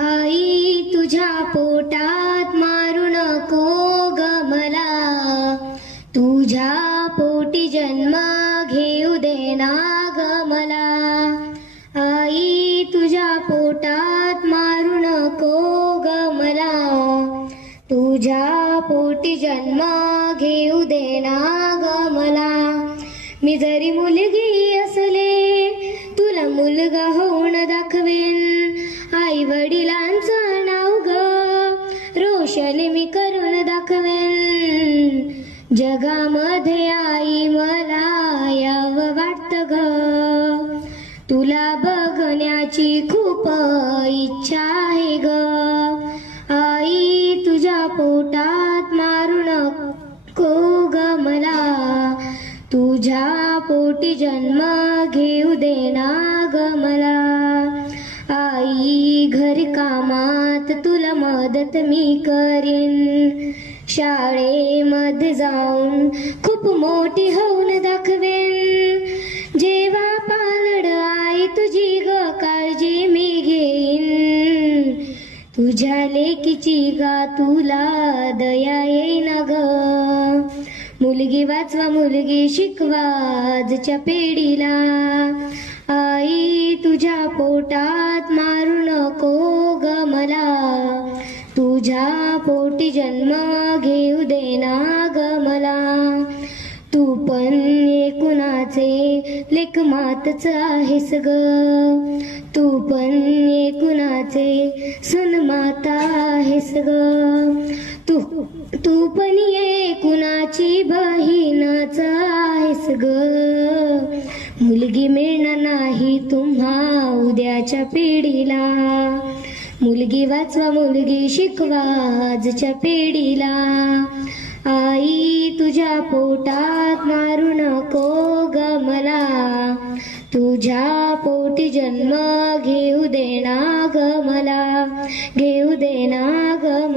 आई तुझ्या पोटात मारू नको ग मला, तुझ्या पोटी जन्म घेऊ देना ग मला. आई तुझ्या पोटात मारू नको ग मला, तुझ्या पोटी जन्म घेऊ देना ग मला. मी जरी मुलगी असले तुला मुलगा होऊन दाखवेन, आई वडिलांचं नाव ग रोशन मी करून दाखवेन. जगामध्ये आई मला यावं वाटतं ग, तुला बघण्याची खूप इच्छा आहे ग. आई तुझ्या पोटात मारू नको ग मला, तुझ्या पोटी जन्म घेऊ देना ग मला. आई घरी कामात तुला मदत मी करीन, शाळेमध्ये जाऊन खूप मोठी होऊन दाखवेन. जेव्हा पालड आई तुझी ग काळजी मी घेईन, तुझ्या लेकीची गा तुला दया येईन ग. मुलगी वाचवा मुलगी शिकवा आजच्या पिढीला, आई तुझ्या पोटात मारू नको ग मला, तुझ्या पोटी जन्म घेऊ देना ग मला. तू पण एकुणाचे लेक मातच आहेस ग, तू पण एकुणाचे सून माता आहेस ग. तू पण एकुणाची बहीणच आहेस ग. मुलगी मिळणार नाही तुम्हा उद्याच्या पिढीला, मुलगी वाचवा मुलगी शिकवा आजच्या पिढीला. आई तुझ्या पोटात मारू नको ग मला, तुझ्या पोटी जन्म घेऊ देना ग मला, घेऊ देना ग